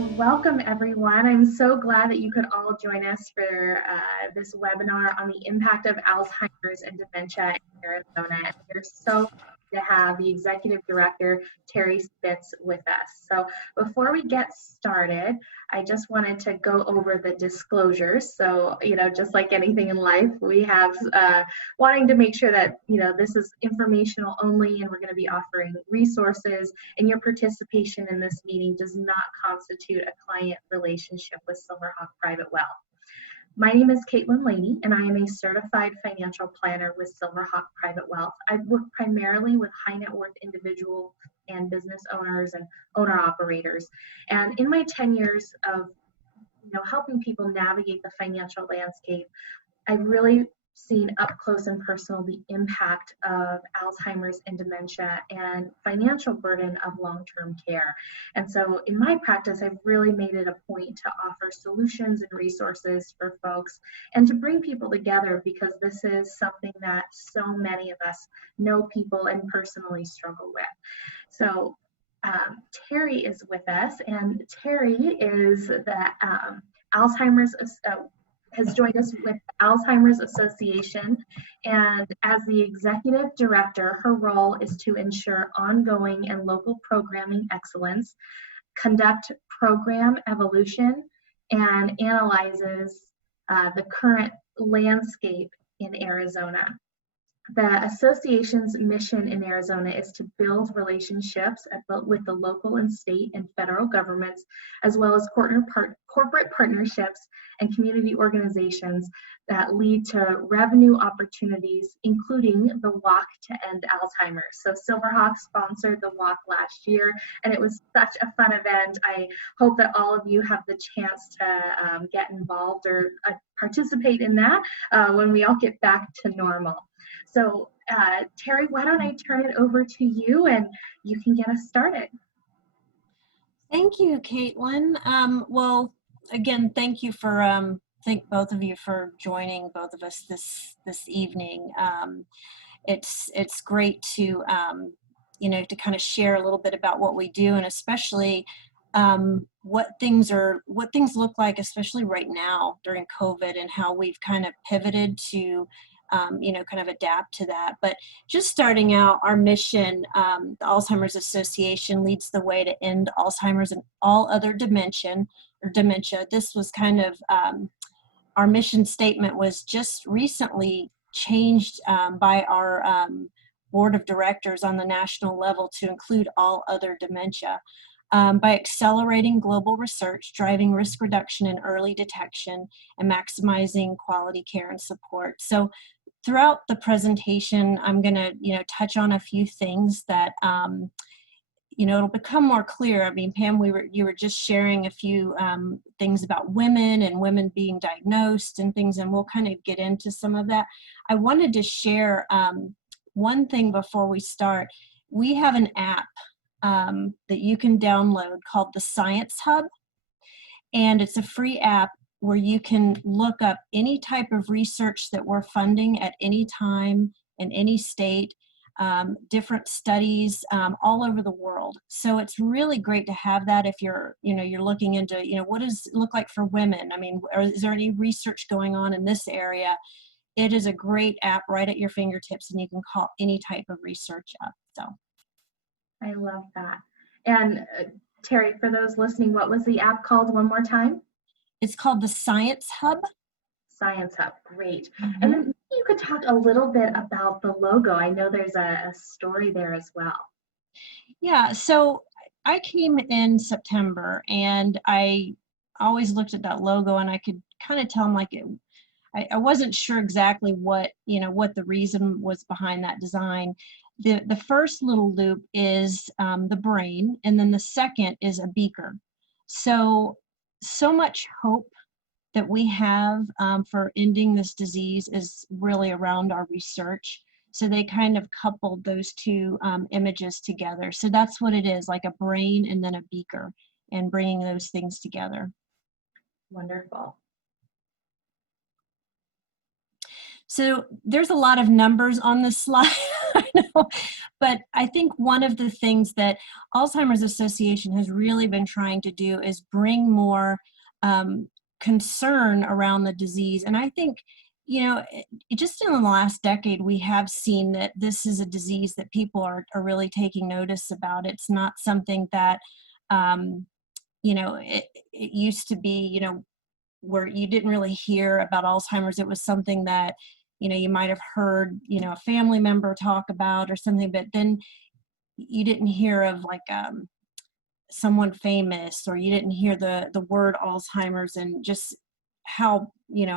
Welcome everyone. I'm so glad that you could all join us for this webinar on the impact of Alzheimer's and dementia in Arizona. We're so happy to have the Executive Director, Terri Spitz, with us. So before we get started, I just wanted to go over the disclosures. So, just like anything in life, we have wanting to make sure that, this is informational only, and we're going to be offering resources, and your participation in this meeting does not constitute a client relationship with Silverhawk Private Wealth. My name is Kaitlyn Laney, and I am a certified financial planner with Silverhawk Private Wealth. I work primarily with high net worth individuals and business owners and owner operators. And in my 10 years of helping people navigate the financial landscape, I've really seen up close and personal the impact of Alzheimer's and dementia and financial burden of long-term care. And so in my practice, I've really made it a point to offer solutions and resources for folks and to bring people together, because this is something that so many of us know people and personally struggle with. So Terri is with us, and Terri is the Alzheimer's has joined us with Alzheimer's Association, and as the executive director, her role is to ensure ongoing and local programming excellence, conduct program evolution, and analyzes the current landscape in Arizona. The association's mission in Arizona is to build relationships with the local and state and federal governments, as well as corporate partnerships and community organizations that lead to revenue opportunities, including the Walk to End Alzheimer's. So Silverhawk sponsored the walk last year, and it was such a fun event. I hope that all of you have the chance to get involved or participate in that when we all get back to normal. So Terri, why don't I turn it over to you and you can get us started. Thank you, Kaitlyn. Well, again, thank you for thank both of you for joining both of us this evening. It's great to to kind of share a little bit about what we do, and especially what things look like, especially right now during COVID, and how we've kind of pivoted to kind of adapt to that. But just starting out, our mission, the Alzheimer's Association leads the way to end Alzheimer's and all other dementia. This was kind of, our mission statement was just recently changed by our board of directors on the national level to include all other dementia. By accelerating global research, driving risk reduction and early detection, and maximizing quality care and support. So throughout the presentation, I'm going to, touch on a few things that, it'll become more clear. I mean, Pam, you were just sharing a few things about women and women being diagnosed and things, and we'll kind of get into some of that. I wanted to share one thing before we start. We have an app that you can download called the Science Hub, and it's a free app where you can look up any type of research that we're funding at any time in any state, different studies all over the world. So it's really great to have that if you're looking into, what does it look like for women? I mean, is there any research going on in this area? It is a great app right at your fingertips, and you can call any type of research up. So I love that. And Terri, for those listening, what was the app called one more time? It's called the Science Hub. Science Hub, great. Mm-hmm. And then maybe you could talk a little bit about the logo. I know there's a story there as well. Yeah, so I came in September, and I always looked at that logo, and I could kind of tell I wasn't sure exactly what the reason was behind that design. The first little loop is the brain, and then the second is a beaker. So much hope that we have for ending this disease is really around our research. So they kind of coupled those two images together. So that's what it is, like a brain and then a beaker, and bringing those things together. Wonderful. So there's a lot of numbers on this slide. But I think one of the things that Alzheimer's Association has really been trying to do is bring more concern around the disease. And I think, just in the last decade, we have seen that this is a disease that people are really taking notice about. It's not something that, it used to be, where you didn't really hear about Alzheimer's. It was something that, you might have heard, a family member talk about or something, but then you didn't hear of like someone famous, or you didn't hear the word Alzheimer's, and just how,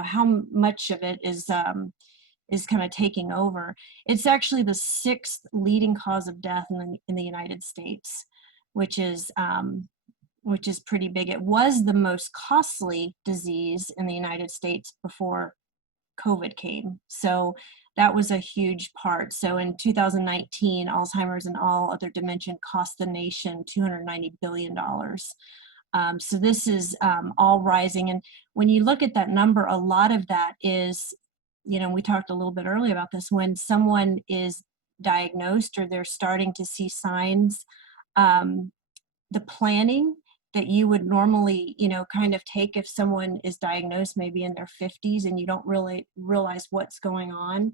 how much of it is kind of taking over. It's actually the sixth leading cause of death in the United States, which is pretty big. It was the most costly disease in the United States before COVID came. So that was a huge part. So in 2019, Alzheimer's and all other dementia cost the nation $290 billion. So this is all rising. And when you look at that number, a lot of that is, we talked a little bit earlier about this, when someone is diagnosed or they're starting to see signs, the planning that you would normally, kind of take if someone is diagnosed maybe in their 50s and you don't really realize what's going on,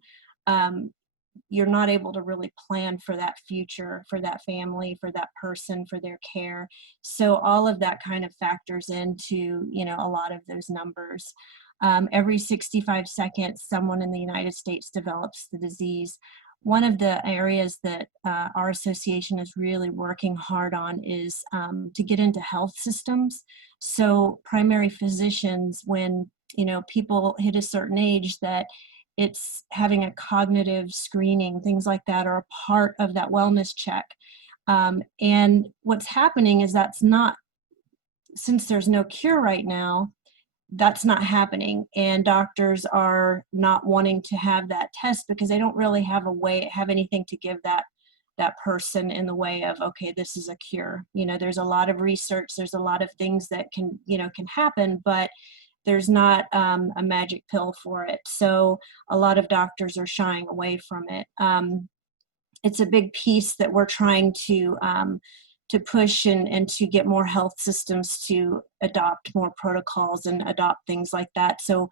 you're not able to really plan for that future, for that family, for that person, for their care. So all of that kind of factors into, a lot of those numbers. Every 65 seconds, someone in the United States develops the disease. One of the areas that our association is really working hard on is to get into health systems. So primary physicians, when people hit a certain age, that it's having a cognitive screening, things like that, are a part of that wellness check. And what's happening is that's not, since there's no cure right now, that's not happening, and doctors are not wanting to have that test because they don't really have anything to give that person in the way of, okay, this is a cure. There's a lot of research, there's a lot of things that can happen, but there's not a magic pill for it. So a lot of doctors are shying away from it. It's a big piece that we're trying to push and to get more health systems to adopt more protocols and adopt things like that, so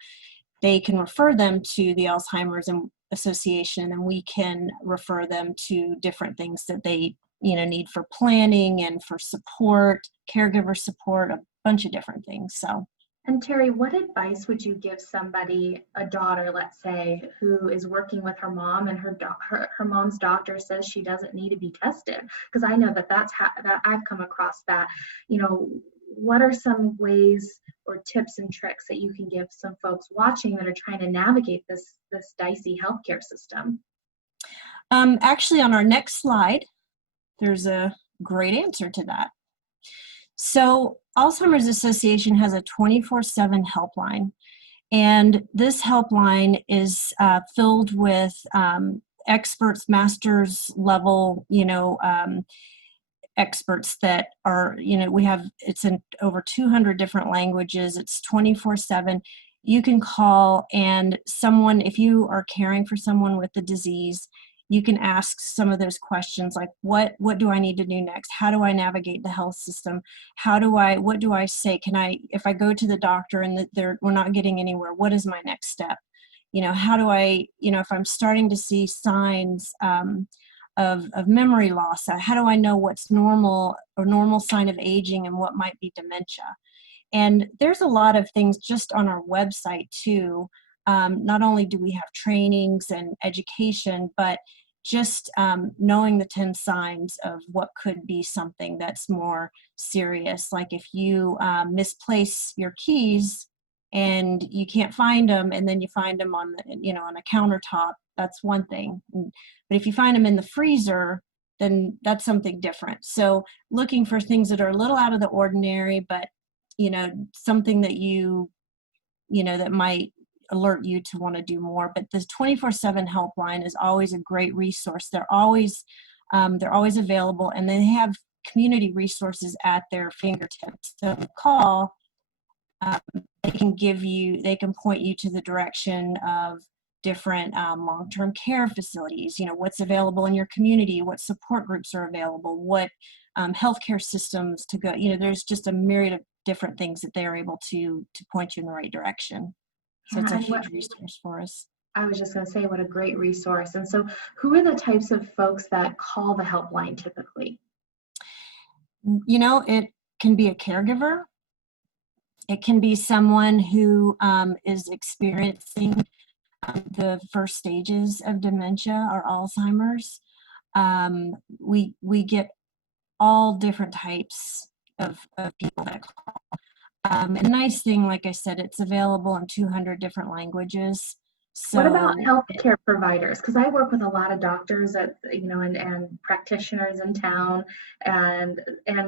they can refer them to the Alzheimer's Association, and we can refer them to different things that they need for planning and for support, caregiver support, a bunch of different things. So. And Terri, what advice would you give somebody, a daughter, let's say, who is working with her mom and her mom's doctor says she doesn't need to be tested? Because I know that that I've come across that. What are some ways or tips and tricks that you can give some folks watching that are trying to navigate this dicey healthcare system? Actually, on our next slide, there's a great answer to that. So Alzheimer's Association has a 24/7 helpline, and this helpline is filled with experts, master's level, experts that are, it's in over 200 different languages. It's 24/7. You can call, and if you are caring for someone with the disease, you can ask some of those questions like, what do I need to do next? How do I navigate the health system? What do I say? If I go to the doctor and we're not getting anywhere, what is my next step? How do I, if I'm starting to see signs of memory loss, how do I know what's normal sign of aging and what might be dementia? And there's a lot of things just on our website too. Not only do we have trainings and education, but just knowing the 10 signs of what could be something that's more serious. Like if you misplace your keys and you can't find them, and then you find them on a countertop, that's one thing. But if you find them in the freezer, then that's something different. So looking for things that are a little out of the ordinary, but something that that might alert you to want to do more. But the 24/7 helpline is always a great resource. They're always available, and they have community resources at their fingertips. So call, they can point you to the direction of different long-term care facilities, what's available in your community, what support groups are available, what healthcare systems to go. There's just a myriad of different things that they are able to point you in the right direction. So it's Yeah, a and what huge resource for us. I was just going to say, what a great resource. And so, who are the types of folks that call the helpline typically? It can be a caregiver. It can be someone who is experiencing the first stages of dementia or Alzheimer's. We get all different types of people that call. And the nice thing, like I said, it's available in 200 different languages. What about So healthcare providers? Because I work with a lot of doctors and practitioners in town, and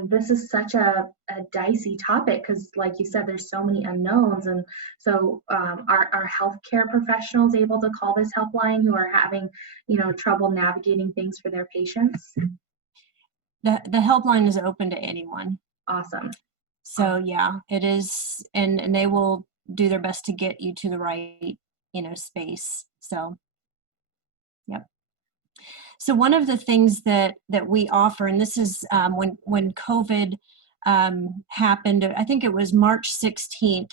this is such a dicey topic because, like you said, there's so many unknowns. And so, are healthcare professionals able to call this helpline who are having, trouble navigating things for their patients? the helpline is open to anyone. Awesome. So yeah, it is, and they will do their best to get you to the right, space. So, yep. So one of the things that we offer, and this is when COVID happened, I think it was March 16th,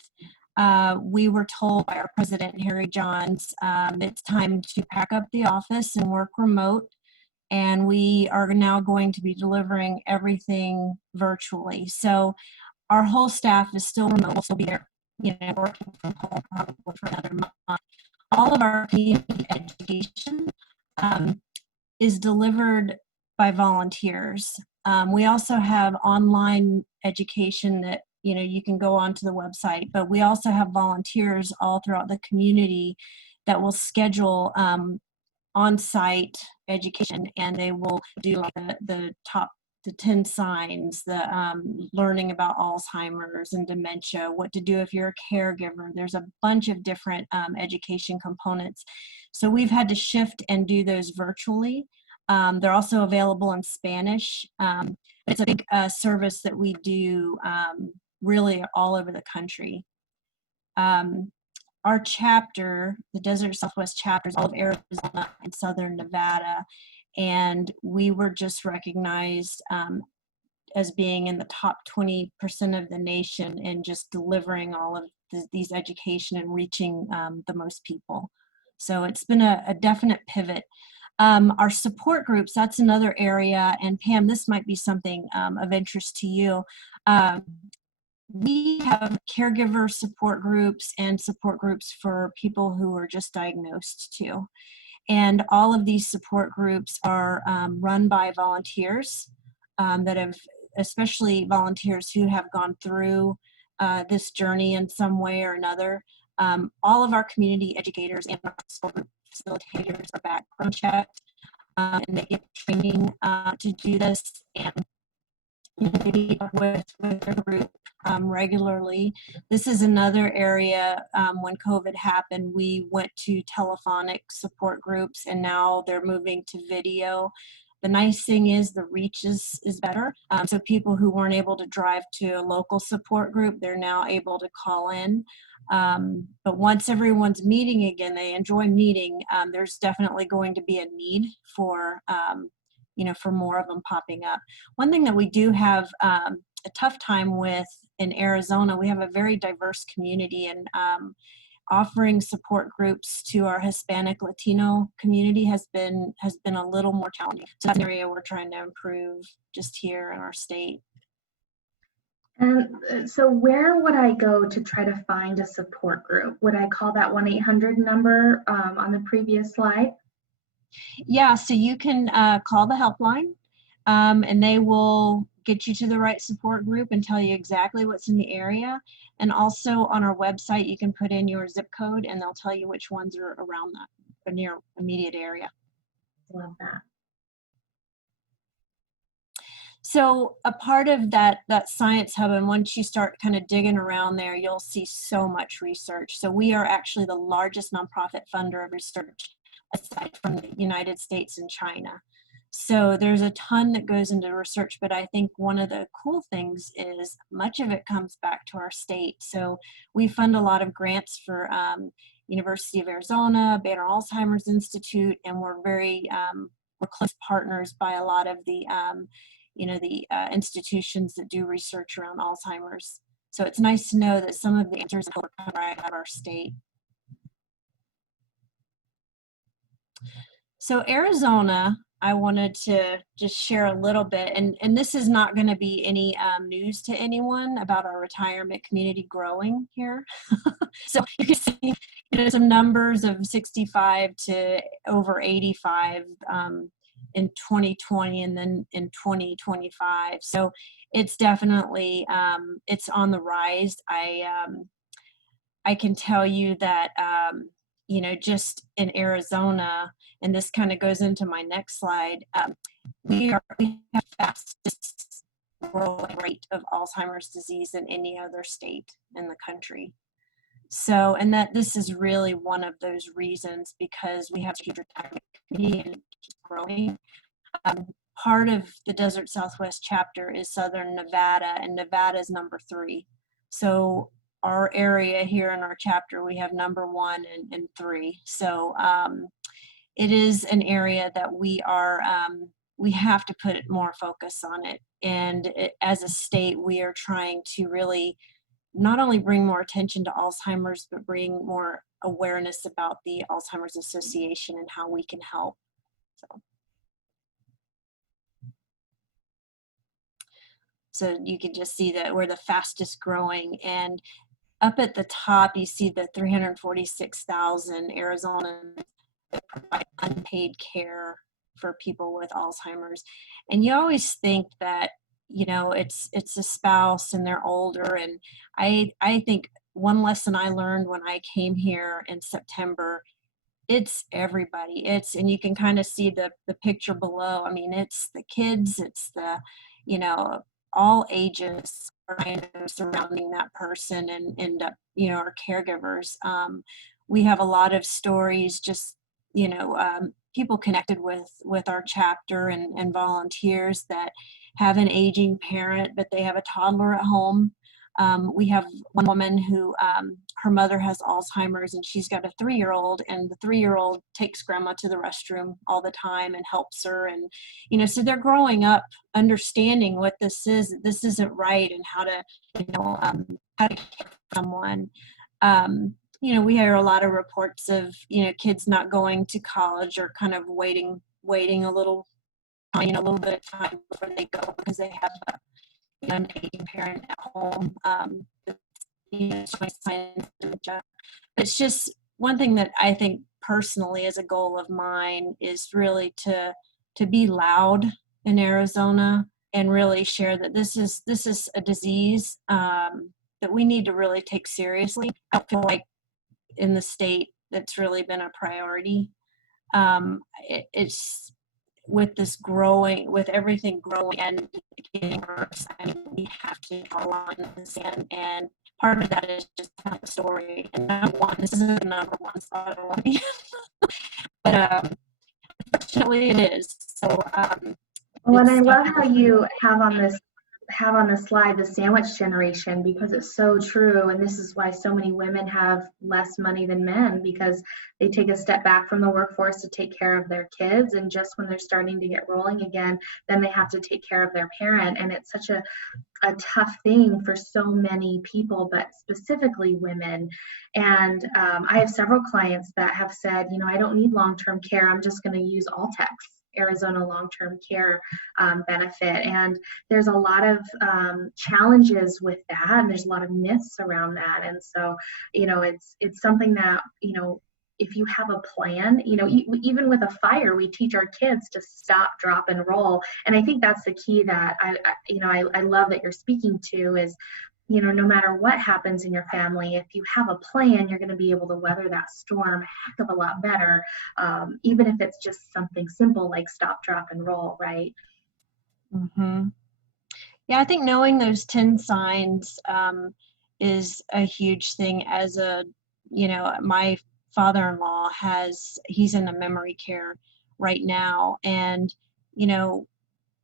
we were told by our president, Harry Johns, it's time to pack up the office and work remote. And we are now going to be delivering everything virtually. So our whole staff is still remote. We'll still be there, working from home probably for another month. All of our community education is delivered by volunteers. We also have online education that you can go onto the website, but we also have volunteers all throughout the community that will schedule on-site education, and they will do like the 10 signs, the learning about Alzheimer's and dementia, what to do if you're a caregiver. There's a bunch of different education components. So we've had to shift and do those virtually. They're also available in Spanish. It's a big service that we do really all over the country. Our chapter, the Desert Southwest chapter, is all of Arizona and Southern Nevada, and we were just recognized as being in the top 20% of the nation in just delivering all of these education and reaching the most people. So it's been a definite pivot. Our support groups, that's another area, and Pam, this might be something of interest to you. We have caregiver support groups and support groups for people who are just diagnosed too. And all of these support groups are run by volunteers that have, especially volunteers who have gone through this journey in some way or another. All of our community educators and our support group facilitators are background checked, and they get training to do this, and they meet with their group regularly. This is another area. When COVID happened, we went to telephonic support groups, and now they're moving to video. The nice thing is the reach is better. So people who weren't able to drive to a local support group, they're now able to call in. But once everyone's meeting again, they enjoy meeting. There's definitely going to be a need for for more of them popping up. One thing that we do have a tough time with in Arizona, we have a very diverse community, and offering support groups to our Hispanic Latino community has been a little more challenging. So that's an area we're trying to improve just here in our state. And so where would I go to try to find a support group? Would I call that 1-800 number on the previous slide? Yeah, so you can call the helpline, and they will get you to the right support group and tell you exactly what's in the area. And also on our website, you can put in your zip code and they'll tell you which ones are around that, in your immediate area. Love that. So a part of that science hub, and once you start kind of digging around there, you'll see so much research. So we are actually the largest nonprofit funder of research aside from the United States and China. So there's a ton that goes into research, but I think one of the cool things is much of it comes back to our state. So we fund a lot of grants for University of Arizona, Banner Alzheimer's Institute, and we're close partners by a lot of the institutions that do research around Alzheimer's. So it's nice to know that some of the answers are coming right out of our state. So Arizona, I wanted to just share a little bit, and this is not going to be any news to anyone about our retirement community growing here. So you can see some numbers of 65 to over 85 in 2020 and then in 2025. So it's definitely, it's on the rise. I can tell you that, just in Arizona, and this kind of goes into my next slide, we have the fastest growing rate of Alzheimer's disease than any other state in the country. So, and that this is really one of those reasons, because we have a huge retirement community and it's growing. Part of the Desert Southwest chapter is Southern Nevada, and Nevada is number 3. So our area here in our chapter, we have number 1 and 3. So it is an area that we have to put more focus on it. And as a state, we are trying to really not only bring more attention to Alzheimer's, but bring more awareness about the Alzheimer's Association and how we can help. So you can just see that we're the fastest growing. And up at the top, you see the 346,000 Arizonans that provide unpaid care for people with Alzheimer's. And you always think that, it's a spouse and they're older. And I think one lesson I learned when I came here in September, it's everybody. And you can kind of see the picture below. I mean, it's the kids, it's the, all ages are kind of surrounding that person and end up, our caregivers. We have a lot of stories, just, people connected with our chapter and volunteers that have an aging parent, but they have a toddler at home. We have one woman who, her mother has Alzheimer's and she's got a 3-year-old, and the 3-year-old takes grandma to the restroom all the time and helps her. And, so they're growing up understanding what this isn't right, and how to, how to care for someone. We hear a lot of reports of, kids not going to college, or kind of waiting a little bit of time before they go, because they have an aging parent at home. It's just one thing that I think personally is a goal of mine, is really to be loud in Arizona and really share that this is a disease that we need to really take seriously. I feel like in the state that's really been a priority. It's with everything growing and getting worse, we have to draw a line in the sand. And part of that is just telling the story. And this isn't the number one spot I want to be in. But unfortunately it is. So well, and I love how you have on the slide the sandwich generation, because it's so true. And this is why so many women have less money than men, because they take a step back from the workforce to take care of their kids, and just when they're starting to get rolling again, then they have to take care of their parent. And it's such a tough thing for so many people, but specifically women. And I have several clients that have said, I don't need long-term care, I'm just going to use Altex, Arizona long-term care benefit. And there's a lot of challenges with that, and there's a lot of myths around that. And so, it's something that, if you have a plan, even with a fire, we teach our kids to stop, drop, and roll. And I think that's the key that I love that you're speaking to is, no matter what happens in your family, if you have a plan, you're going to be able to weather that storm a heck of a lot better, even if it's just something simple like stop, drop, and roll, right? Mm-hmm. Yeah, I think knowing those 10 signs is a huge thing. As my father-in-law he's in the memory care right now, and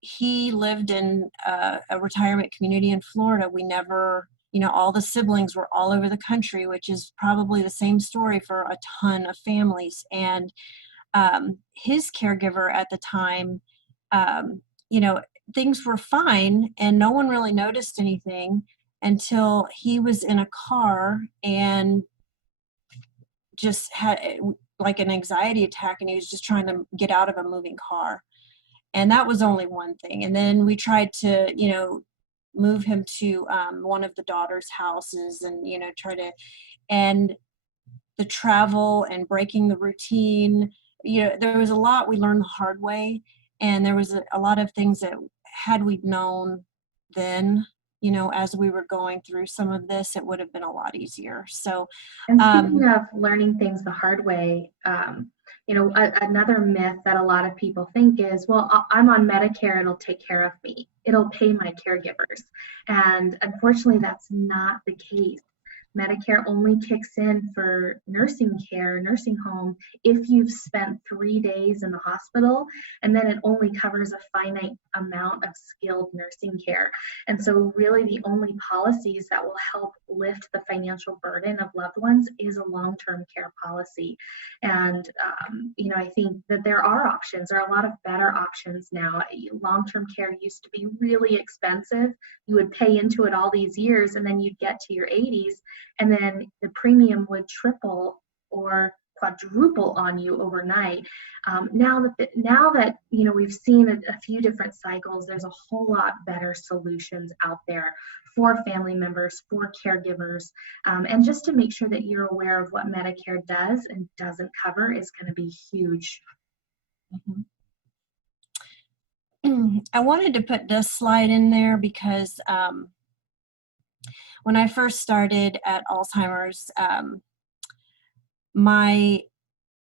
he lived in a retirement community in Florida. We never all the siblings were all over the country, which is probably the same story for a ton of families. And his caregiver at the time, you know, things were fine and no one really noticed anything until he was in a car and just had like an anxiety attack, and he was just trying to get out of a moving car. And that was only one thing. And then we tried to, move him to one of the daughter's houses and, try to, and the travel and breaking the routine, there was a lot we learned the hard way. And there was a lot of things that had we known then, as we were going through some of this, it would have been a lot easier. And speaking of learning things the hard way, another myth that a lot of people think is, well, I'm on Medicare, it'll take care of me. It'll pay my caregivers. And unfortunately, that's not the case. Medicare only kicks in for nursing care, nursing home, if you've spent 3 days in the hospital, and then it only covers a finite amount of skilled nursing care. And so really the only policies that will help lift the financial burden of loved ones is a long-term care policy. And, I think that there are options. There are a lot of better options now. Long-term care used to be really expensive. You would pay into it all these years, and then you'd get to your 80s, and then the premium would triple or quadruple on you overnight. Now that we've seen a few different cycles, there's a whole lot better solutions out there for family members, for caregivers, and just to make sure that you're aware of what Medicare does and doesn't cover is going to be huge. I wanted to put this slide in there because when I first started at Alzheimer's, my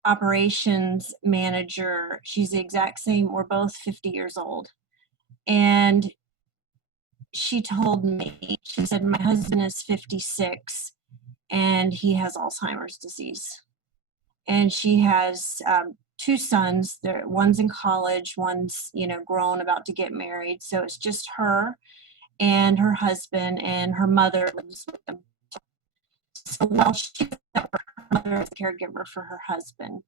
operations manager, she's the exact same, we're both 50 years old. And she told me, she said, my husband is 56 and he has Alzheimer's disease. And she has 2 sons. One's in college, one's, grown, about to get married. So it's just her and her husband, and her mother lives with them. So while she's at work, her mother is a caregiver for her husband.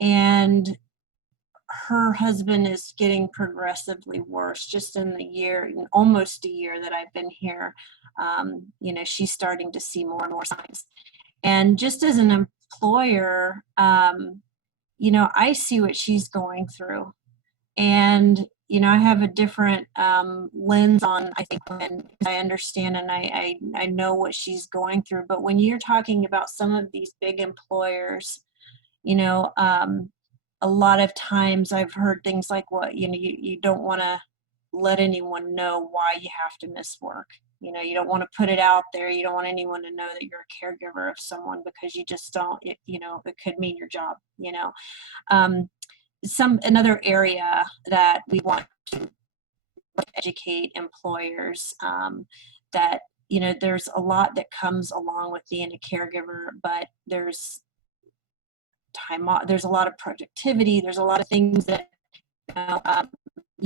And her husband is getting progressively worse. Just in almost a year that I've been here, she's starting to see more and more signs. And just as an employer, I see what she's going through. And, I have a different lens on, I think, when I understand and I know what she's going through. But when you're talking about some of these big employers, a lot of times I've heard things like, you don't want to let anyone know why you have to miss work. You don't want to put it out there. You don't want anyone to know that you're a caregiver of someone, because you just don't, it could mean your job, Another area that we want to educate employers, that, there's a lot that comes along with being a caregiver, but there's time off, there's a lot of productivity, there's a lot of things that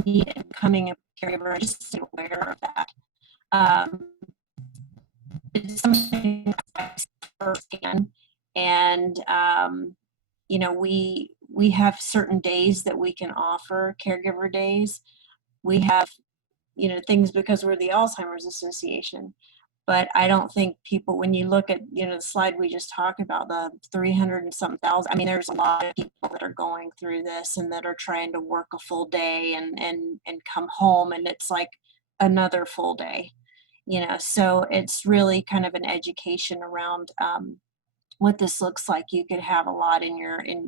need in becoming a caregiver. Just aware of that. It's something I see firsthand, and we have certain days that we can offer caregiver days. We have things because we're the Alzheimer's Association. But I don't think people, when you look at, the slide we just talked about, the 300 and something thousand, there's a lot of people that are going through this and that are trying to work a full day and come home, and it's like another full day, so it's really kind of an education around what this looks like. You could have a lot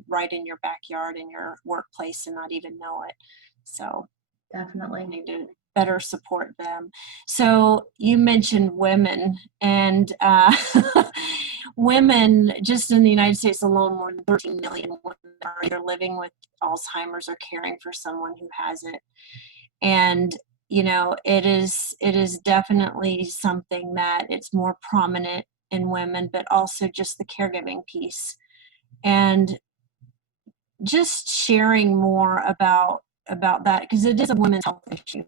right in your backyard, in your workplace, and not even know it. So definitely need to better support them. So you mentioned women, and women, just in the United States alone, more than 13 million women are either living with Alzheimer's or caring for someone who has it. And it is definitely something that it's more prominent in women, but also just the caregiving piece, and just sharing more about that, because it is a women's health issue,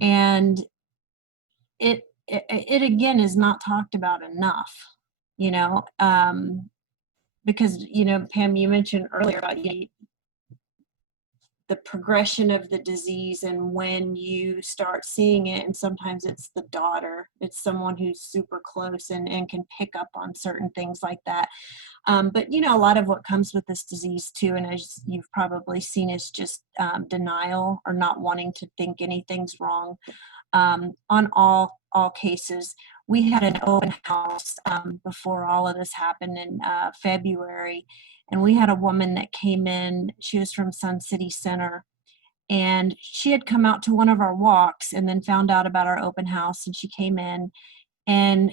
and it again is not talked about enough, you know, because, you know, Pam, you mentioned earlier about the progression of the disease and when you start seeing it, and sometimes it's the daughter, it's someone who's super close and can pick up on certain things like that. But you know, a lot of what comes with this disease too, and as you've probably seen, is just denial or not wanting to think anything's wrong. On all cases, we had an open house before all of this happened in February, and we had a woman that came in. She was from Sun City Center, and she had come out to one of our walks and then found out about our open house, and she came in and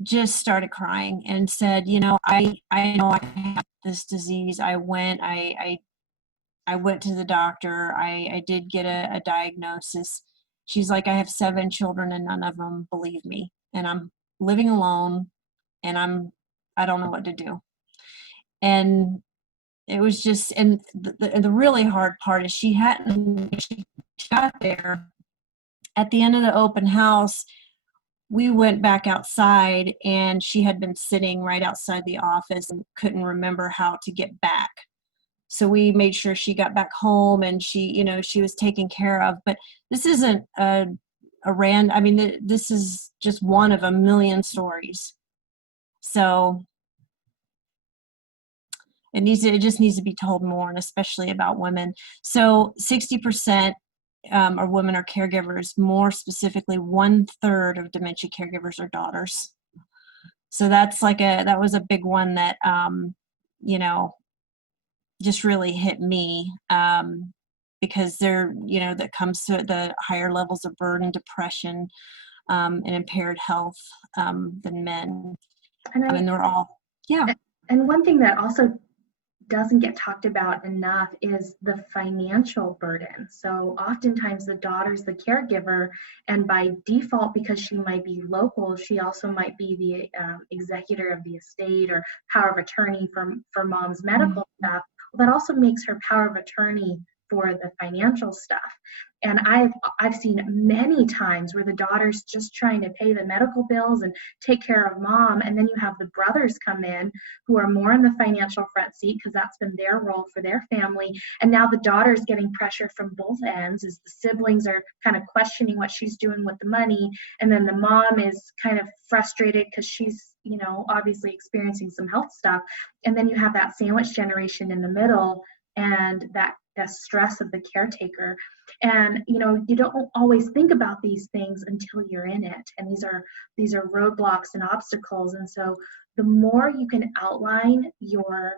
just started crying and said, you know, I know I have this disease. I went to the doctor. I did get a diagnosis. She's like, I have 7 children and none of them believe me, and I'm living alone, and I don't know what to do. And it was just, and the really hard part is she got there at the end of the open house. We went back outside, and she had been sitting right outside the office and couldn't remember how to get back. So we made sure she got back home, and she, you know, she was taken care of. But this isn't I mean, this is just one of a million stories. So it just needs to be told more, and especially about women. So 60% of women are caregivers. More specifically, 1/3 of dementia caregivers are daughters. So that was a big one that, you know, just really hit me, because you know, that comes to the higher levels of burden, depression, and impaired health than men. And I mean, they're all, yeah. and one thing that also doesn't get talked about enough is the financial burden. So oftentimes the daughter's the caregiver, and by default, because she might be local, she also might be the executor of the estate or power of attorney for mom's medical stuff. Well, that also makes her power of attorney for the financial stuff. And I've seen many times where the daughter's just trying to pay the medical bills and take care of mom, and then you have the brothers come in who are more in the financial front seat because that's been their role for their family. And now the daughter's getting pressure from both ends as the siblings are kind of questioning what she's doing with the money. And then the mom is kind of frustrated because she's, you know, obviously experiencing some health stuff. And then you have that sandwich generation in the middle, and that stress of the caretaker. And you know, you don't always think about these things until you're in it, and these are roadblocks and obstacles. And so the more you can outline your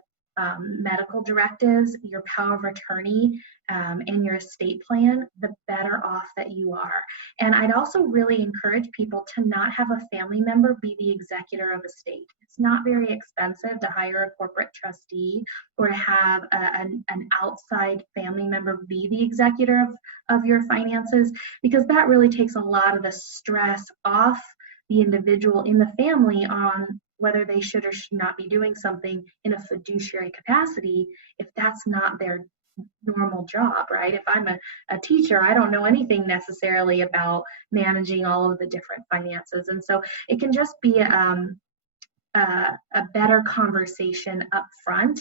medical directives, your power of attorney, and your estate plan, the better off that you are. And I'd also really encourage people to not have a family member be the executor of estate. It's not very expensive to hire a corporate trustee or to have an outside family member be the executor of your finances, because that really takes a lot of the stress off the individual in the family on whether they should or should not be doing something in a fiduciary capacity if that's not their normal job, right? If I'm a teacher, I don't know anything necessarily about managing all of the different finances. And so it can just be a better conversation up front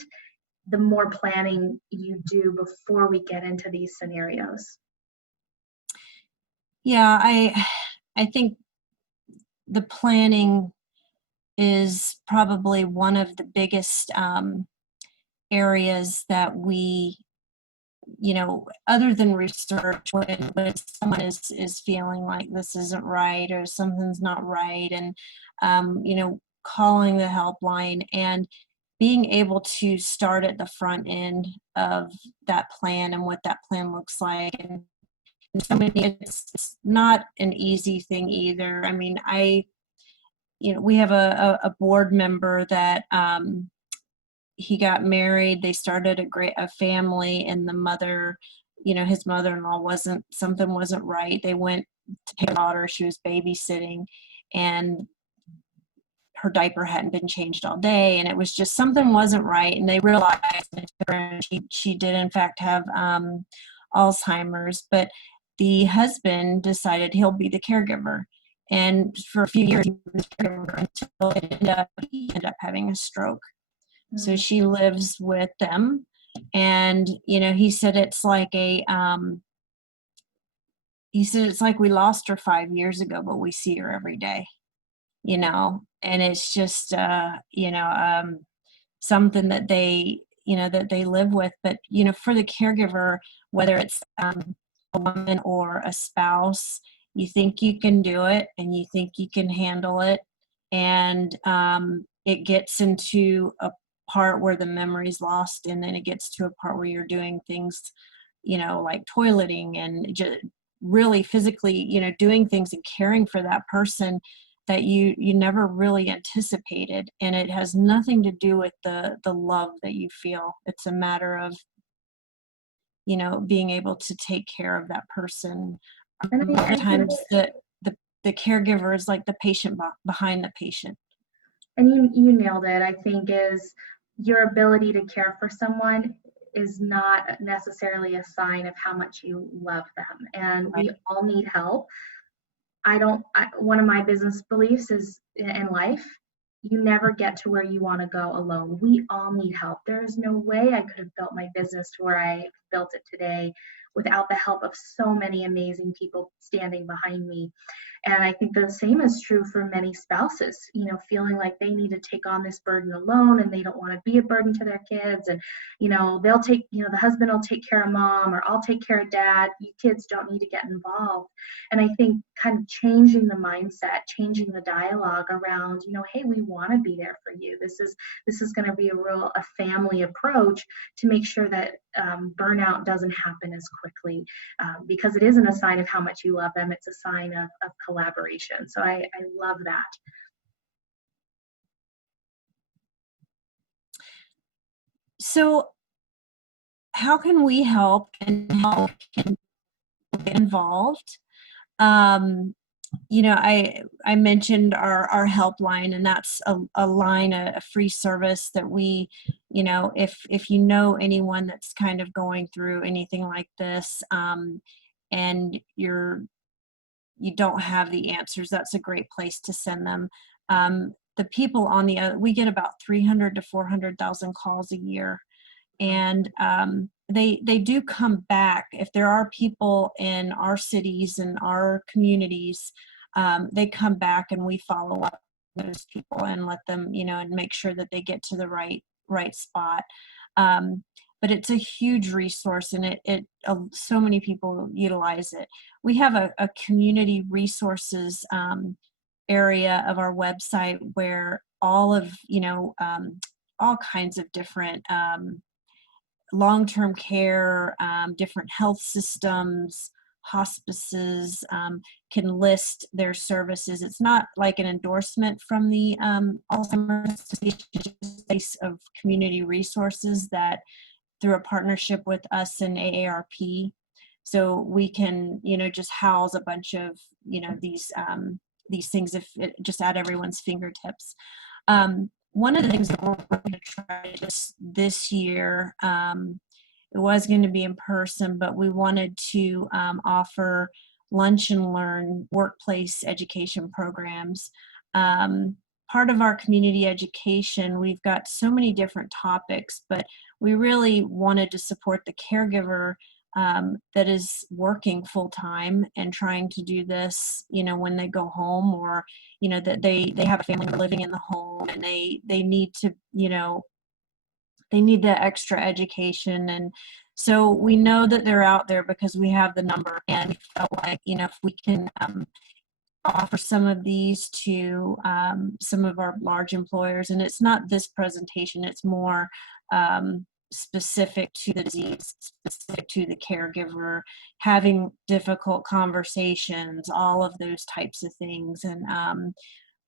the more planning you do before we get into these scenarios. Yeah, I think the planning is probably one of the biggest areas that we, you know, other than research, when someone is feeling like this isn't right or something's not right, and you know, calling the helpline and being able to start at the front end of that plan and what that plan looks like. And so many, it's not an easy thing either. I mean, you know, we have a board member that he got married, they started a family, and the mother, you know, his mother-in-law something wasn't right. They went to pick her daughter, she was babysitting, and her diaper hadn't been changed all day, and it was just something wasn't right. And they realized she did in fact have Alzheimer's, but the husband decided he'll be the caregiver. And for a few years, he was a caregiver until he ended up having a stroke. So she lives with them. And, he said it's like we lost her 5 years ago, but we see her every day, and it's just, something that they live with. But, for the caregiver, whether it's a woman or a spouse, you think you can do it and you think you can handle it. And it gets into a part where the memory's lost, and then it gets to a part where you're doing things, like toileting and just really physically, doing things and caring for that person that you never really anticipated. And it has nothing to do with the love that you feel. It's a matter of, being able to take care of that person. And A I, lot I of think, times the caregiver is like the patient behind the patient. and you nailed it, I think, is your ability to care for someone is not necessarily a sign of how much you love them. And we Right. all need help. One of my business beliefs is in life, you never get to where you want to go alone. We all need help. There's no way I could have built my business to where I built it today without the help of so many amazing people standing behind me. And I think the same is true for many spouses, feeling like they need to take on this burden alone and they don't want to be a burden to their kids. And, they'll take, the husband will take care of mom, or I'll take care of dad. You kids don't need to get involved. And I think kind of changing the mindset, changing the dialogue around, hey, we want to be there for you. This is going to be a family approach to make sure that burnout doesn't happen as quickly, because it isn't a sign of how much you love them. It's a sign of collaboration. So I love that. So how can we help, and how can we get involved? I mentioned our helpline, and that's a line, a free service that we, if you know anyone that's kind of going through anything like this, and you don't have the answers, that's a great place to send them. The people on the other, we get about 300 to 400,000 calls a year, and they do come back. If there are people in our cities and our communities, they come back and we follow up with those people and let them, and make sure that they get to the right spot. But it's a huge resource, and so many people utilize it. We have a community resources area of our website where all kinds of different long-term care, different health systems, hospices, can list their services. It's not like an endorsement from the Alzheimer's Association, it's just a place of community resources that, through a partnership with us and AARP, so we can, just house a bunch of, these things, if just at everyone's fingertips. One of the things that we're going to try this year, it was going to be in person, but we wanted to offer lunch and learn workplace education programs. Part of our community education, we've got so many different topics, but we really wanted to support the caregiver that is working full time and trying to do this, when they go home, or, that they have a family living in the home, and they need to, they need the extra education. And so we know that they're out there because we have the number, and we felt like, if we can offer some of these to some of our large employers. And it's not this presentation, it's more specific to the disease, specific to the caregiver, having difficult conversations, all of those types of things. And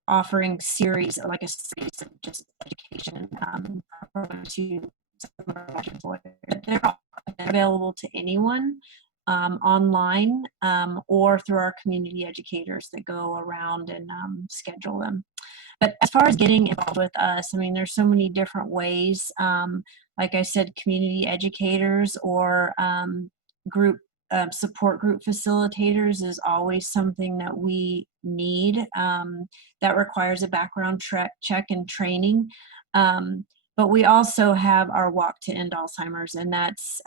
offering a series of just education to some of our large employers. They're available to anyone, online, or through our community educators that go around and schedule them. But as far as getting involved with us, there's so many different ways. Like I said, community educators, or group support group facilitators is always something that we need. That requires a background check and training. But we also have our Walk to End Alzheimer's, and that's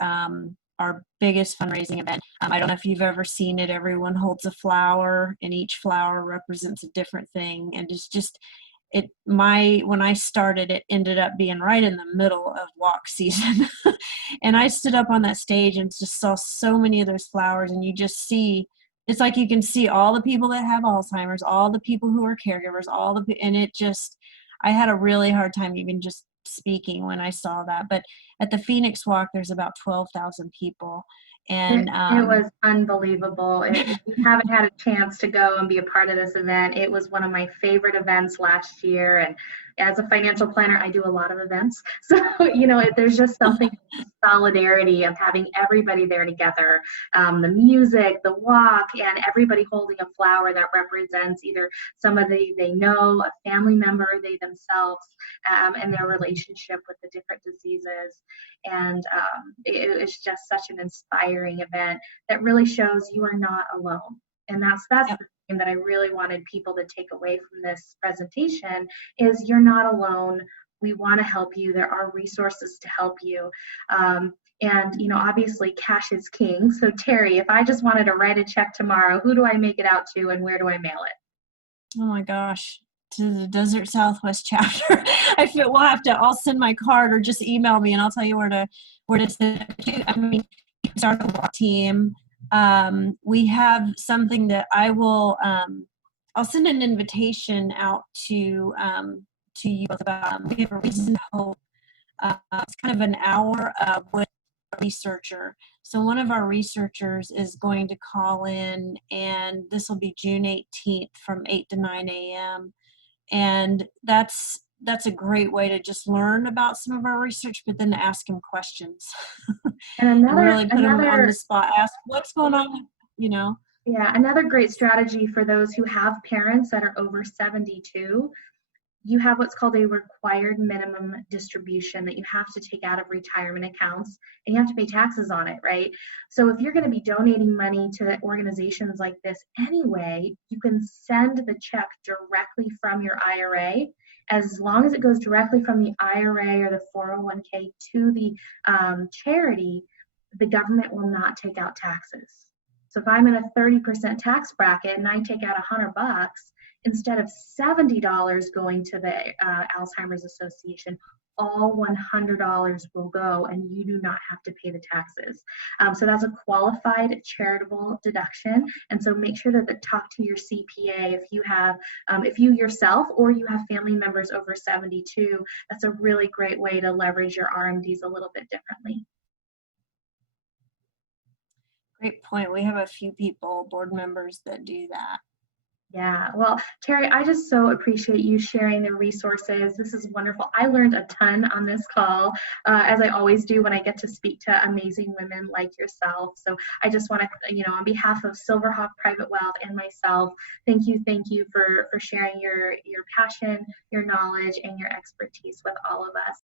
our biggest fundraising event. I don't know if you've ever seen it. Everyone holds a flower, and each flower represents a different thing. And it's just, when I started, it ended up being right in the middle of walk season. And I stood up on that stage and just saw so many of those flowers, and you just see, it's like you can see all the people that have Alzheimer's, all the people who are caregivers, and it just, I had a really hard time even just speaking when I saw that. But at the Phoenix Walk, there's about 12,000 people. And it was unbelievable. If you haven't had a chance to go and be a part of this event, it was one of my favorite events last year. And as a financial planner, I do a lot of events. So, there's just something solidarity of having everybody there together, the music, the walk, and everybody holding a flower that represents either somebody they know, a family member, they themselves, and their relationship with the different diseases. And it's just such an inspiring event that really shows you are not alone. And that's Yep. the thing that I really wanted people to take away from this presentation is you're not alone. We want to help you. There are resources to help you. And obviously cash is king. So Terri, if I just wanted to write a check tomorrow, who do I make it out to and where do I mail it? Oh my gosh, to the Desert Southwest chapter. I'll send my card or just email me and I'll tell you where to send it to. I mean, start a walk team. We have something that I'll send an invitation out to you both about. We have a reason to hope. It's kind of an hour with a researcher. So one of our researchers is going to call in, and this will be June 18th from 8 to 9 a.m. And that's a great way to just learn about some of our research, but then to ask him questions And and really put him on the spot, ask what's going on, Yeah, another great strategy for those who have parents that are over 72, you have what's called a required minimum distribution that you have to take out of retirement accounts, and you have to pay taxes on it, right? So if you're going to be donating money to organizations like this anyway, you can send the check directly from your IRA. As long as it goes directly from the IRA or the 401k to the charity, the government will not take out taxes. So if I'm in a 30% tax bracket and I take out $100, instead of $70 going to the Alzheimer's Association, all $100 will go and you do not have to pay the taxes. So that's a qualified charitable deduction. And so make sure to talk to your CPA if you yourself or you have family members over 72, that's a really great way to leverage your RMDs a little bit differently. Great point. We have a few people, board members, that do that. Yeah, well, Terri, I just so appreciate you sharing the resources. This is wonderful. I learned a ton on this call, as I always do when I get to speak to amazing women like yourself. So I just want to, on behalf of Silverhawk Private Wealth and myself, thank you for sharing your passion, your knowledge, and your expertise with all of us.